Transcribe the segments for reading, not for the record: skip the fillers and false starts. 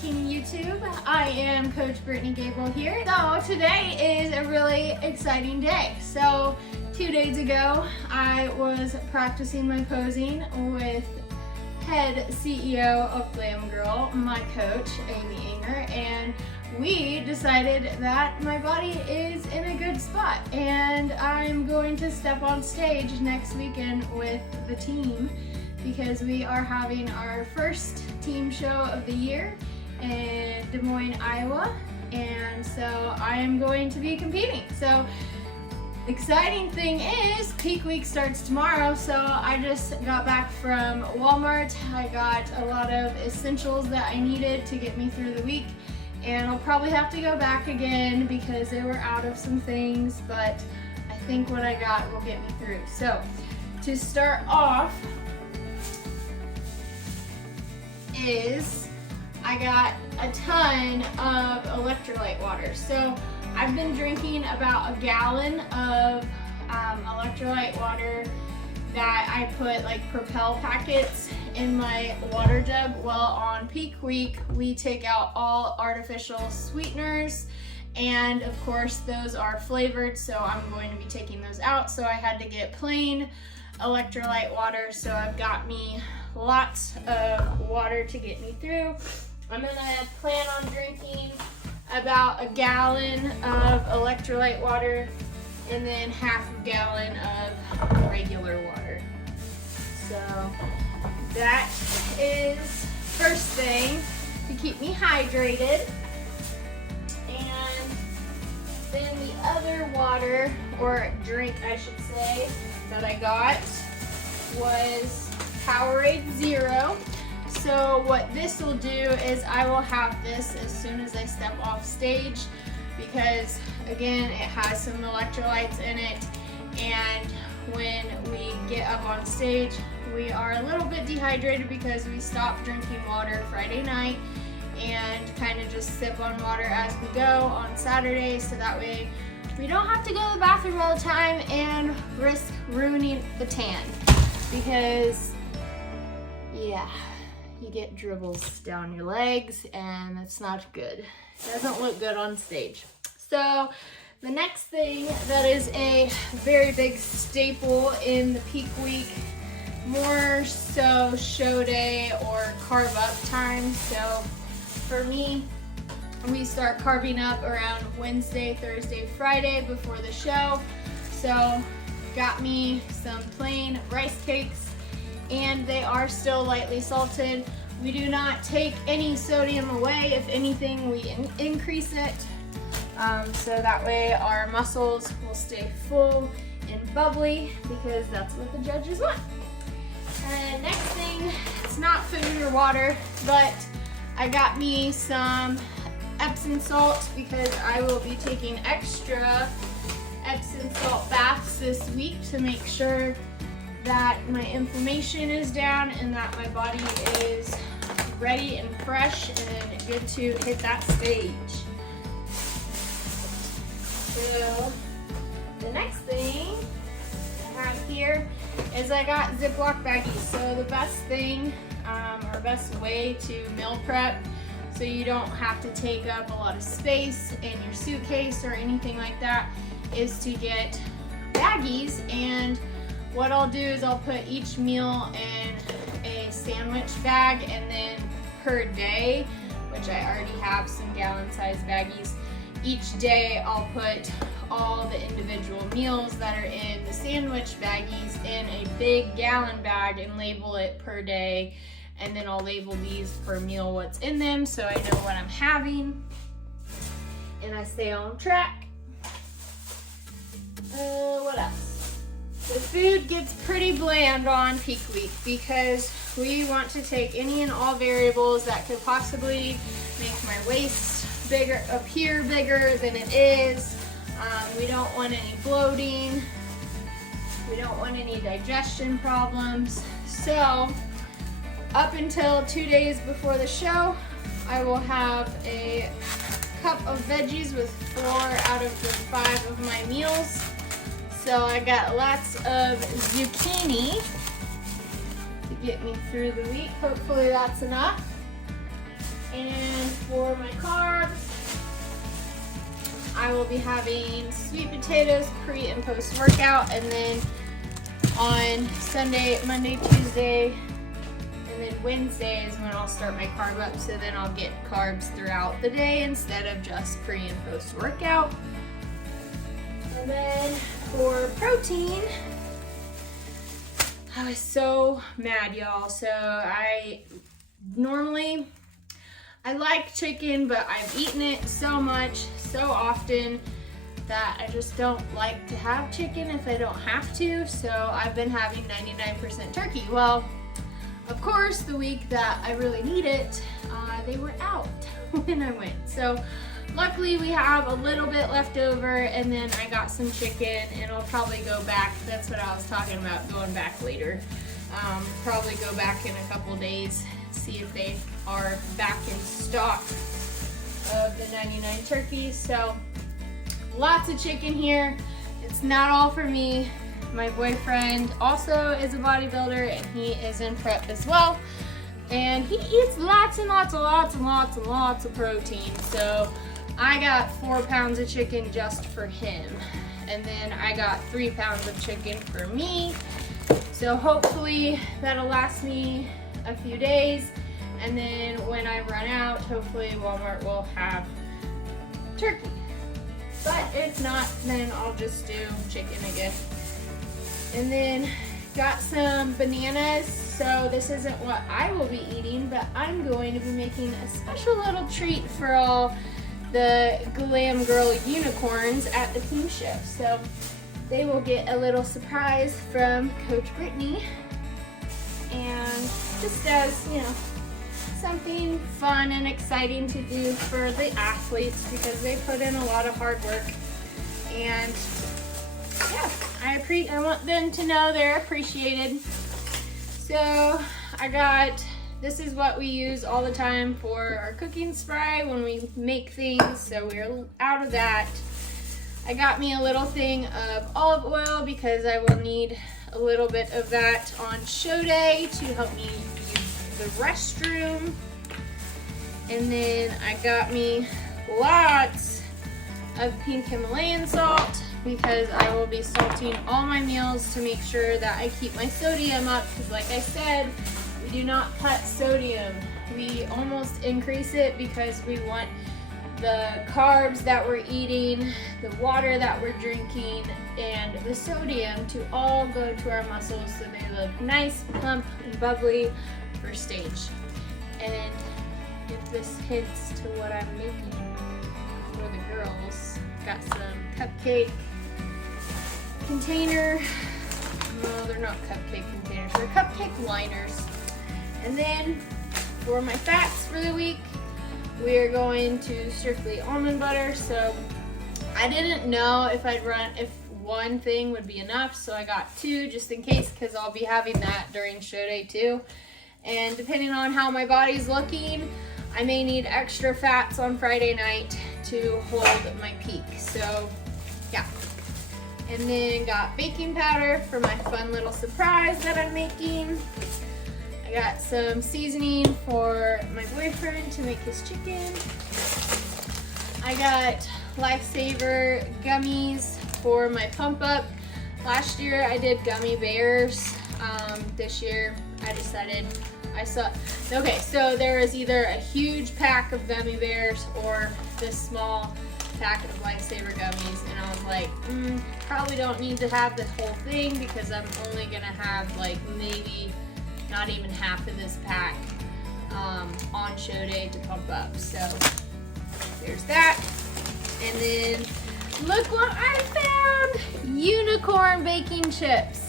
Bikini YouTube. I am Coach Brittany Gable here. So today is a really exciting day. So 2 days ago, I was practicing my posing with head CEO of Glam Girl, my coach, Amy Anger, and we decided that my body is in a good spot and I'm going to step on stage next weekend with the team because we are having our first team show of the year in Des Moines, Iowa, and so I am going to be competing. So exciting thing is peak week starts tomorrow, so I just got back from Walmart. I got a lot of essentials that I needed to get me through the week, and I'll probably have to go back again because they were out of some things, but I think what I got will get me through. So to start off is I got a ton of electrolyte water. So I've been drinking about a gallon of electrolyte water that I put like Propel packets in my water jug. Well, on peak week, we take out all artificial sweeteners, and of course those are flavored, so I'm going to be taking those out. So I had to get plain electrolyte water, so I've got me lots of water to get me through. I'm gonna plan on drinking about a gallon of electrolyte water and then half a gallon of regular water. So that is first thing to keep me hydrated. And then the other water, or drink I should say, that I got was Powerade Zero. So what this will do is I will have this as soon as I step off stage because again it has some electrolytes in it, and when we get up on stage we are a little bit dehydrated because we stopped drinking water Friday night and kind of just sip on water as we go on Saturday, so that way we don't have to go to the bathroom all the time and risk ruining the tan, because yeah, you get dribbles down your legs and it's not good. It doesn't look good on stage. So the next thing that is a very big staple in the peak week, more so show day or carb up time. So for me, we start carving up around Wednesday, Thursday, Friday before the show. So got me some plain rice cakes, and they are still lightly salted. We do not take any sodium away. If anything, we increase it. So that way our muscles will stay full and bubbly, because that's what the judges want. And next thing, it's not food or water, but I got me some Epsom salt because I will be taking extra Epsom salt baths this week to make sure that my inflammation is down and that my body is ready and fresh and good to hit that stage. So the next thing I have here is I got Ziploc baggies. So the best thing or best way to meal prep so you don't have to take up a lot of space in your suitcase or anything like that is to get baggies. And what I'll do is I'll put each meal in a sandwich bag, and then per day, which I already have some gallon-sized baggies, each day I'll put all the individual meals that are in the sandwich baggies in a big gallon bag and label it per day, and then I'll label these per meal what's in them so I know what I'm having and I stay on track. What else? The food gets pretty bland on peak week because we want to take any and all variables that could possibly make my waist bigger, appear bigger than it is. We don't want any bloating. We don't want any digestion problems. So up until 2 days before the show, I will have a cup of veggies with 4 out of the 5 of my meals. So I got lots of zucchini to get me through the week. Hopefully that's enough. And for my carbs, I will be having sweet potatoes pre and post workout, and then on Sunday, Monday, Tuesday, and then Wednesday is when I'll start my carb up, so then I'll get carbs throughout the day instead of just pre and post workout. And then for protein, I was so mad, y'all. So I like chicken, but I've eaten it so much, so often, that I just don't like to have chicken if I don't have to. So I've been having 99% turkey. Well, of course, the week that I really need it, they were out when I went. So luckily we have a little bit left over, and then I got some chicken, and I'll probably go back. That's what I was talking about, going back later. Probably go back in a couple days, see if they are back in stock of the 99 turkeys. So lots of chicken here. It's not all for me. My boyfriend also is a bodybuilder, and he is in prep as well. And he eats lots and lots and lots and lots and lots of protein. So I got 4 pounds of chicken just for him. And then I got 3 pounds of chicken for me. So hopefully that'll last me a few days. And then when I run out, hopefully Walmart will have turkey. But if not, then I'll just do chicken again. And then got some bananas. So this isn't what I will be eating, but I'm going to be making a special little treat for all the Glam Girl unicorns at the team show. So they will get a little surprise from Coach Brittany. And just as, you know, something fun and exciting to do for the athletes, because they put in a lot of hard work. And yeah, I want them to know they're appreciated. So I got, this is what we use all the time for our cooking spray when we make things, so we're out of that. I got me a little thing of olive oil because I will need a little bit of that on show day to help me use the restroom. And then I got me lots of pink Himalayan salt because I will be salting all my meals to make sure that I keep my sodium up, because like I said, we do not cut sodium. We almost increase it because we want the carbs that we're eating, the water that we're drinking, and the sodium to all go to our muscles so they look nice, plump, and bubbly for stage. And if this hints to what I'm making for the girls, got some cupcake container. No, they're not cupcake containers, they're cupcake liners. And then for my fats for the week, we are going to strictly almond butter. So I didn't know if if one thing would be enough, so I got 2 just in case, because I'll be having that during show day too. And depending on how my body's looking, I may need extra fats on Friday night to hold my peak. So yeah. And then got baking powder for my fun little surprise that I'm making. I got some seasoning for my boyfriend to make his chicken. I got Lifesaver gummies for my pump up. Last year I did gummy bears. This year I decided okay, so there is either a huge pack of gummy bears or this small pack of Lifesaver gummies, and I was like, probably don't need to have the whole thing because I'm only gonna have like maybe not even half of this pack on show day to pump up. So there's that. And then look what I found! Unicorn baking chips.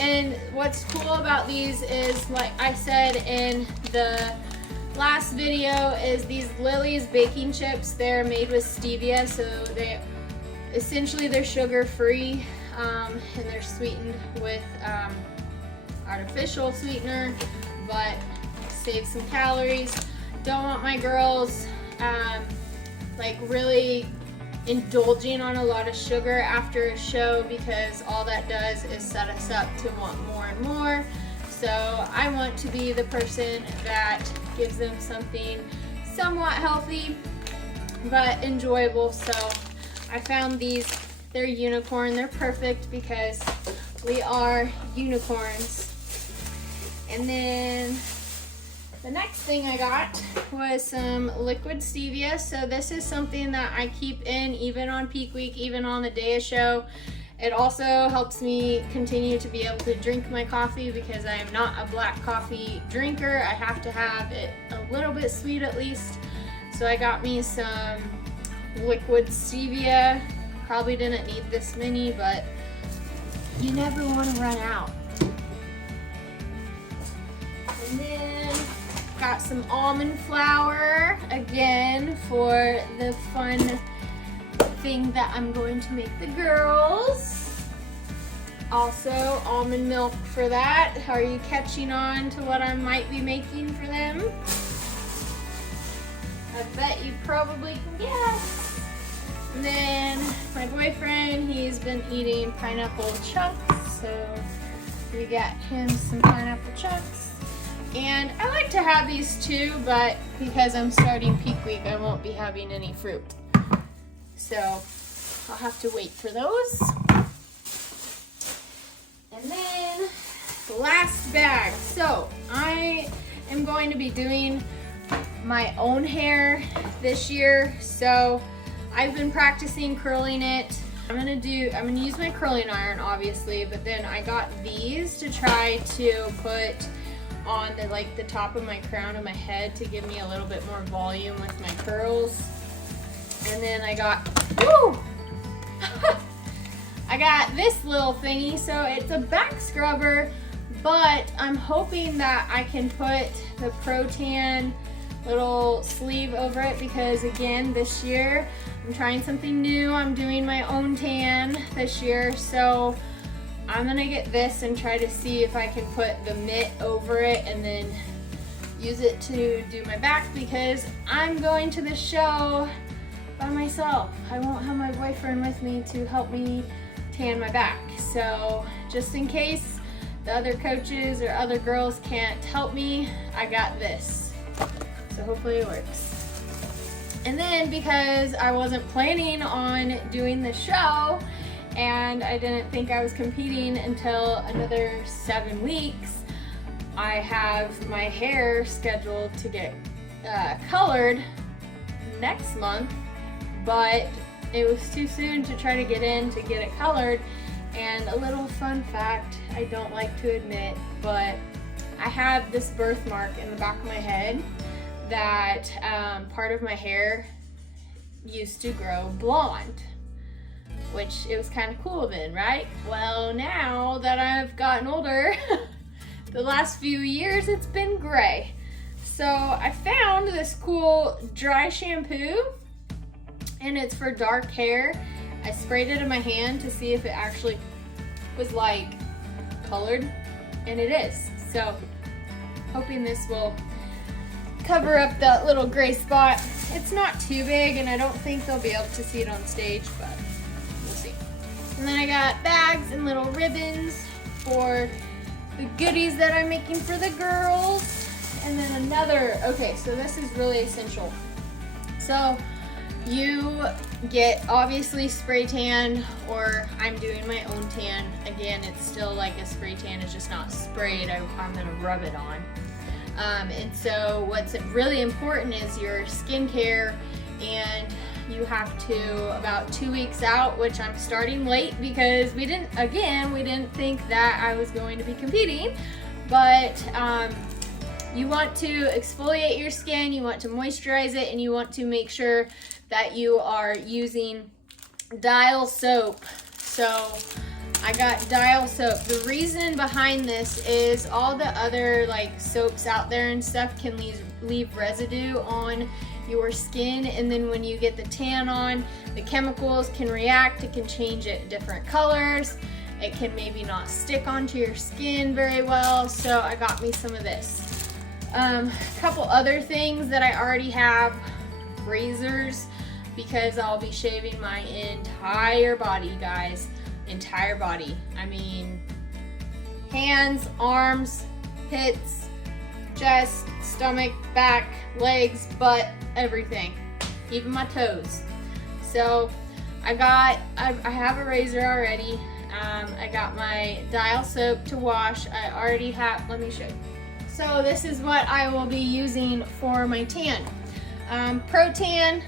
And what's cool about these is, like I said in the last video, is these Lily's baking chips. They're made with stevia, so they're sugar free, and they're sweetened with artificial sweetener, but save some calories. Don't want my girls like really indulging on a lot of sugar after a show, because all that does is set us up to want more and more. So I want to be the person that gives them something somewhat healthy, but enjoyable. So I found these. They're unicorn. They're perfect because we are unicorns. And then the next thing I got was some liquid stevia. So this is something that I keep in even on peak week, even on the day of show. It also helps me continue to be able to drink my coffee because I am not a black coffee drinker. I have to have it a little bit sweet at least. So I got me some liquid stevia. Probably didn't need this many, but you never want to run out. And then got some almond flour again for the fun thing that I'm going to make the girls. Also almond milk for that. Are you catching on to what I might be making for them? I bet you probably can guess. And then my boyfriend, he's been eating pineapple chunks, so we got him some pineapple chunks. And I like to have these too, but because I'm starting peak week, I won't be having any fruit. So I'll have to wait for those. And then the last bag. So I am going to be doing my own hair this year. So I've been practicing curling it. I'm gonna use my curling iron obviously, but then I got these to try to put on the top of my crown of my head to give me a little bit more volume with my curls. And then I got, woo! I got this little thingy, so it's a back scrubber, but I'm hoping that I can put the Pro Tan little sleeve over it because again, this year, I'm trying something new. I'm doing my own tan this year, so I'm gonna get this and try to see if I can put the mitt over it and then use it to do my back because I'm going to the show by myself. I won't have my boyfriend with me to help me tan my back. So just in case the other coaches or other girls can't help me, I got this. So hopefully it works. And then because I wasn't planning on doing the show and I didn't think I was competing until another 7 weeks, I have my hair scheduled to get colored next month, but it was too soon to try to get in to get it colored. And a little fun fact, I don't like to admit, but I have this birthmark in the back of my head that part of my hair used to grow blonde, which it was kind of cool then, right? Well, now that I've gotten older, the last few years it's been gray. So I found this cool dry shampoo and it's for dark hair. I sprayed it in my hand to see if it actually was like colored, and it is. So hoping this will cover up that little gray spot. It's not too big and I don't think they'll be able to see it on stage, but we'll see. And then I got bags and little ribbons for the goodies that I'm making for the girls. And then another, okay, so this is really essential. So you get obviously spray tan, or I'm doing my own tan. Again, it's still like a spray tan, it's just not sprayed. I'm gonna rub it on. And so what's really important is your skincare, and you have to about 2 weeks out, which I'm starting late because we didn't think that I was going to be competing, but you want to exfoliate your skin, you want to moisturize it, and you want to make sure that you are using Dial soap. So I got Dial soap. The reason behind this is all the other like soaps out there and stuff can leave residue on your skin, and then when you get the tan on, the chemicals can react. It can change it different colors. It can maybe not stick onto your skin very well. So I got me some of this. A couple other things that I already have: razors, because I'll be shaving my entire body, guys. Entire body. I mean, hands, arms, pits, chest, stomach, back, legs, butt, everything, even my toes. So I have a razor already. I got my dial soap to wash. I already have, let me show you. So this is what I will be using for my tan. Pro-tan,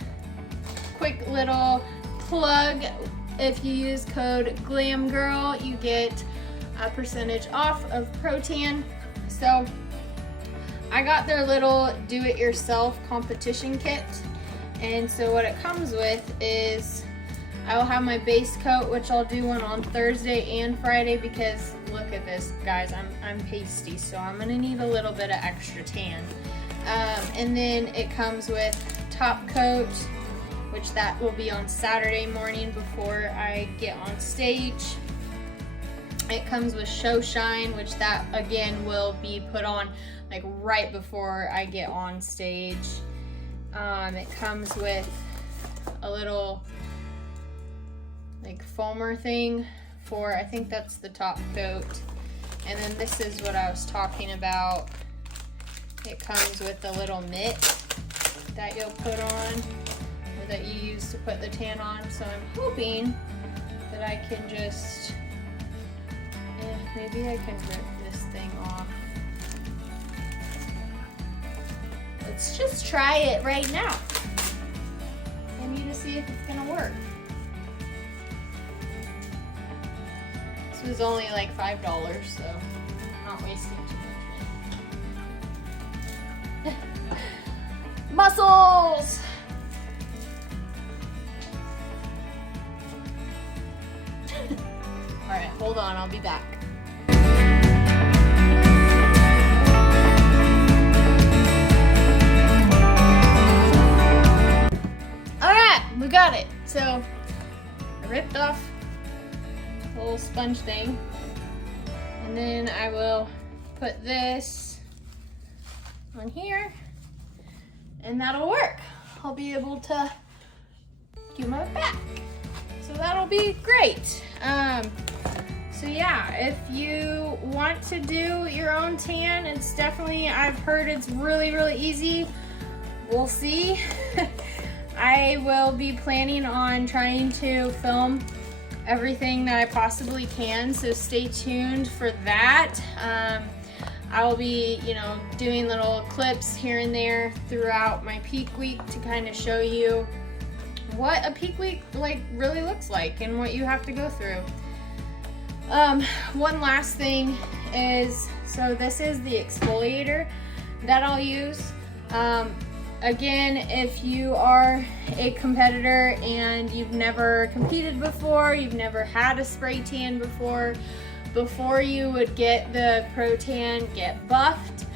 quick little plug. If you use code GLAMGIRL, you get a percentage off of Pro-tan. So I got their little do-it-yourself competition kit. And so what it comes with is I will have my base coat, which I'll do one on Thursday and Friday because look at this, guys, I'm pasty, so I'm gonna need a little bit of extra tan. And then it comes with top coat, which that will be on Saturday morning before I get on stage. It comes with show shine, which that again will be put on like right before I get on stage. It comes with a little like foamer thing for, I think that's the top coat. And then this is what I was talking about. It comes with a little mitt that you'll put on, or that you use to put the tan on. So I'm hoping that I can just, maybe I can rip this thing off. Let's just try it right now. I need to see if it's gonna work. This was only like $5, so I'm not wasting too much. Muscles! All right, hold on, I'll be back. All right, we got it. So I ripped off the little sponge thing, and then I will put this on here, and that'll work. I'll be able to do my back. So that'll be great. So yeah, if you want to do your own tan, it's definitely, I've heard it's really, really easy. We'll see. I will be planning on trying to film everything that I possibly can, so stay tuned for that. I will be, doing little clips here and there throughout my peak week to kind of show you what a peak week really looks like and what you have to go through. One last thing is, so this is the exfoliator that I'll use. Again, if you are a competitor and you've never competed before, you've never had a spray tan before you would get the Pro-Tan, get buffed,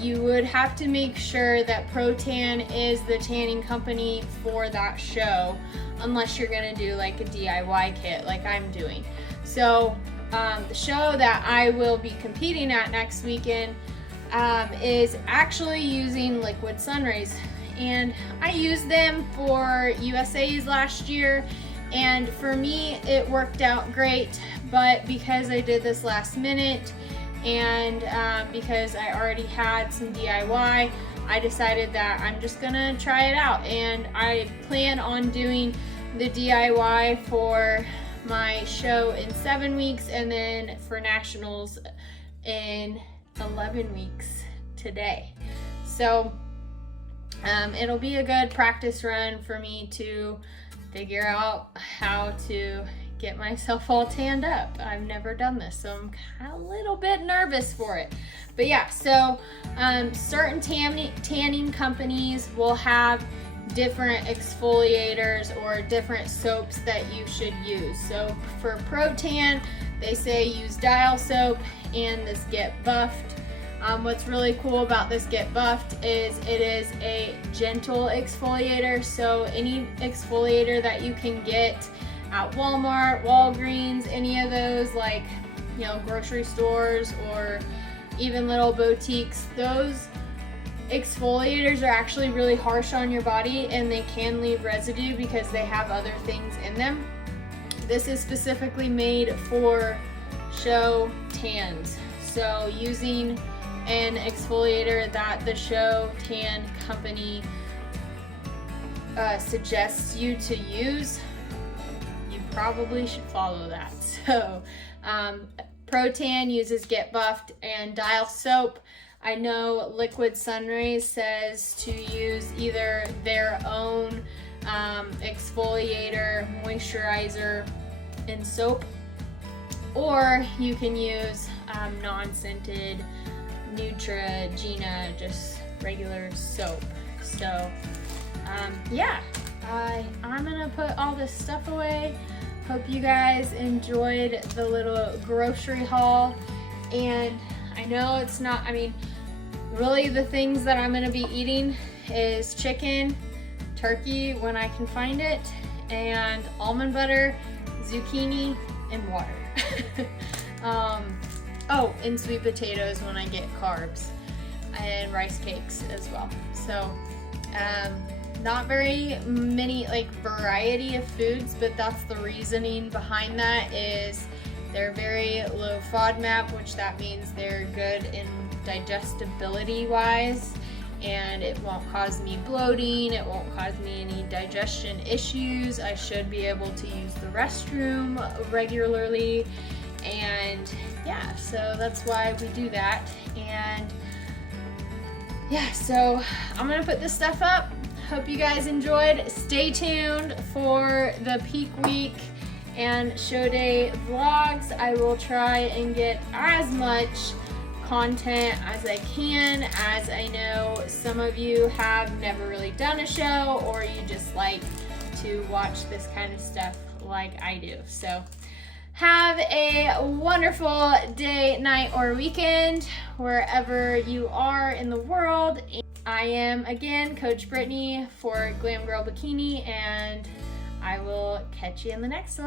you would have to make sure that Pro-Tan is the tanning company for that show, unless you're gonna do like a DIY kit like I'm doing. So the show that I will be competing at next weekend is actually using liquid sun rays, and I used them for USA's last year, and for me it worked out great. But because I did this last minute and because I already had some DIY, I decided that I'm just gonna try it out, and I plan on doing the DIY for my show in 7 weeks, and then for nationals in 11 weeks today. So it'll be a good practice run for me to figure out how to get myself all tanned up. I've never done this, so I'm kind of a little bit nervous for it. But yeah, so certain tanning companies will have different exfoliators or different soaps that you should use. So for Pro-Tan, they say use dial soap and this Get Buffed. What's really cool about this Get Buffed is it is a gentle exfoliator. So any exfoliator that you can get at Walmart, Walgreens, any of those grocery stores or even little boutiques, those exfoliators are actually really harsh on your body and they can leave residue because they have other things in them. This is specifically made for show tans. So using an exfoliator that the Show Tan company suggests you to use, you probably should follow that. So Pro Tan uses Get Buffed and Dial soap. I know Liquid Sunrays says to use either their own exfoliator, moisturizer, and soap, or you can use non-scented Neutrogena, just regular soap. So yeah, I'm gonna put all this stuff away. Hope you guys enjoyed the little grocery haul. And I know it's not, I mean, really the things that I'm gonna be eating is chicken, turkey when I can find it, and almond butter, zucchini, and water. Oh, and sweet potatoes when I get carbs, and rice cakes as well. So not very many like variety of foods, but that's the reasoning behind that. Is they're very low FODMAP, which that means they're good in digestibility wise, and it won't cause me bloating, it won't cause me any digestion issues. I should be able to use the restroom regularly, and yeah, so that's why we do that. And yeah, so I'm gonna put this stuff up. Hope you guys enjoyed. Stay tuned for the peak week and show day vlogs. I will try and get as much content as I can, as I know some of you have never really done a show, or you just like to watch this kind of stuff like I do. So have a wonderful day, night, or weekend wherever you are in the world. I am again Coach Brittany for Glam Girl Bikini, and I will catch you in the next one.